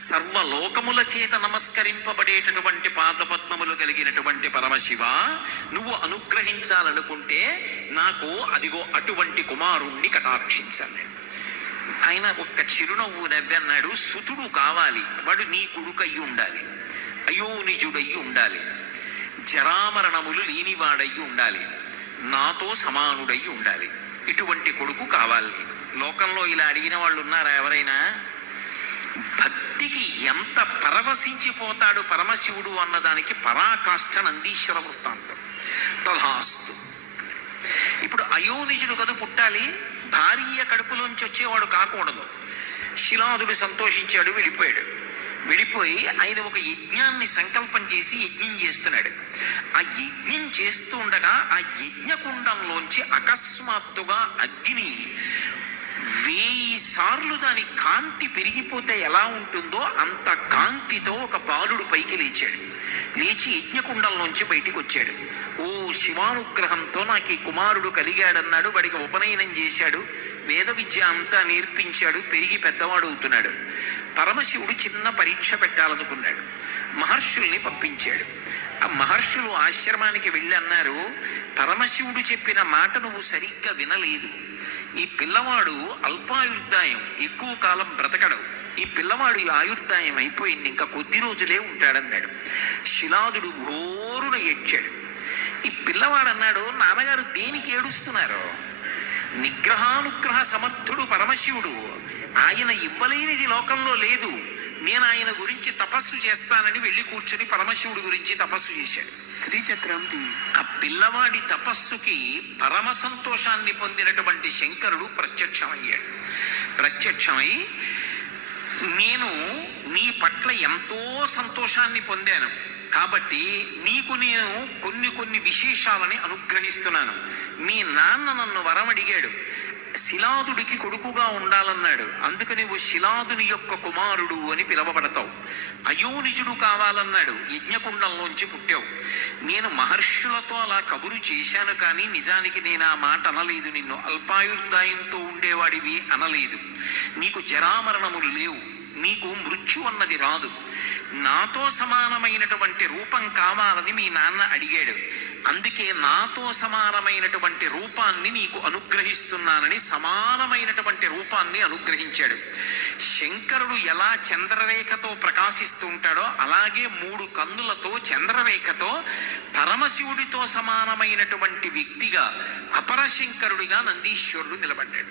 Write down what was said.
సర్వలోకముల చేత నమస్కరింపబడేటటువంటి పాదపద్మములు కలిగినటువంటి పరమశివ, నువ్వు అనుగ్రహించాలనుకుంటే నాకు అదిగో అటువంటి కుమారుణ్ణి కటాక్షించాలి. ఆయన ఒక్క చిరునవ్వు నవ్వి అన్నాడు, సుతుడు కావాలి, వాడు నీ కొడుకయ్యి ఉండాలి, అయోనిజుడయ్యి ఉండాలి, జరామరణములు లేనివాడయ్యి ఉండాలి, నాతో సమానుడయ్యి ఉండాలి. ఇటువంటి కొడుకు కావాలి. లోకంలో ఇలా అడిగిన వాళ్ళు ఉన్నారా ఎవరైనా? భక్తికి ఎంత పరవశించిపోతాడు పరమశివుడు అన్నదానికి పరాకాష్ఠ నందీశ్వర వృత్తాంతం. తథాస్తు. ఇప్పుడు అయోనిజుడు కదా పుట్టాలి, భార్య కడుపులోంచి వచ్చేవాడు కాకూడదు. శిలాదుడు సంతోషించాడు, వెళ్ళిపోయి ఆయన ఒక యజ్ఞాన్ని సంకల్పం చేసి యజ్ఞం చేస్తున్నాడు. ఆ యజ్ఞం చేస్తూ ఉండగా ఆ యజ్ఞకుండంలోంచి అకస్మాత్తుగా అగ్ని 1000 సార్లు దాని కాంతి పెరిగిపోతే ఎలా ఉంటుందో అంత కాంతితో ఒక బాలుడు పైకి లేచి యజ్ఞకుండంలోంచి బయటికి వచ్చాడు. ఓ శివానుగ్రహంతో నాకు ఈ కుమారుడు కలిగాడన్నాడు. వాడికి ఉపనయనం చేశాడు, వేద విద్య అంతా నేర్పించాడు, పెరిగి పెద్దవాడు అవుతున్నాడు. పరమశివుడు చిన్న పరీక్ష పెట్టాలనుకున్నాడు, మహర్షుల్ని పంపించాడు. ఆ మహర్షులు ఆశ్రమానికి వెళ్ళి అన్నారు, పరమశివుడు చెప్పిన మాట నువ్వు సరిగ్గా వినలేదు. ఈ పిల్లవాడు అల్పాయుర్దాయం, ఎక్కువ కాలం బ్రతకడు. ఈ పిల్లవాడు ఆయుర్దాయం అయిపోయింది, ఇంకా కొద్ది రోజులే ఉంటాడన్నాడు. శిలాదుడు ఘోరున ఏడ్చాడు. ఈ పిల్లవాడు అన్నాడు, నాన్నగారు దేనికి ఏడుస్తున్నారు? నిగ్రహానుగ్రహ సమర్థుడు పరమశివుడు, ఆయన ఇవ్వలేనిది లోకంలో లేదు. నేను ఆయన గురించి తపస్సు చేస్తానని వెళ్ళి కూర్చొని పరమశివుడి గురించి తపస్సు చేశాడు. శ్రీచక్రం. ఆ పిల్లవాడి తపస్సుకి పరమ సంతోషాన్ని పొందినటువంటి శంకరుడు ప్రత్యక్షమై నేను నీ పట్ల ఎంతో సంతోషాన్ని పొందాను కాబట్టి నీకు నేను కొన్ని విశేషాలని అనుగ్రహిస్తున్నాను. మీ నాన్న నన్ను వరం అడిగాడు, శిలాదుడికి కొడుకుగా ఉండాలన్నాడు. అందుకు నువ్వు శిలాదుని యొక్క కుమారుడు అని పిలవబడతావు. అయోనిజుడు కావాలన్నాడు, యజ్ఞకుండంలోంచి పుట్టావు. నేను మహర్షులతో అలా కబురు చేశాను, కానీ నిజానికి నేను ఆ మాట అనలేదు. నిన్ను అల్పాయుర్దాయంతో ఉండేవాడివి అనలేదు. నీకు జరామరణములు లేవు, నీకు మృత్యు అన్నది రాదు. నాతో సమానమైనటువంటి రూపం కావాలని మీ నాన్న అడిగాడు. అందుకే నాతో సమానమైనటువంటి రూపాన్ని నీకు అనుగ్రహిస్తున్నానని సమానమైనటువంటి రూపాన్ని అనుగ్రహించాడు. శంకరుడు ఎలా చంద్రరేఖతో ప్రకాశిస్తూ ఉంటాడో అలాగే 3 కన్నులతో చంద్రరేఖతో పరమశివుడితో సమానమైనటువంటి వ్యక్తిగా అపరశంకరుడిగా నందీశ్వరుడు నిలబడ్డాడు.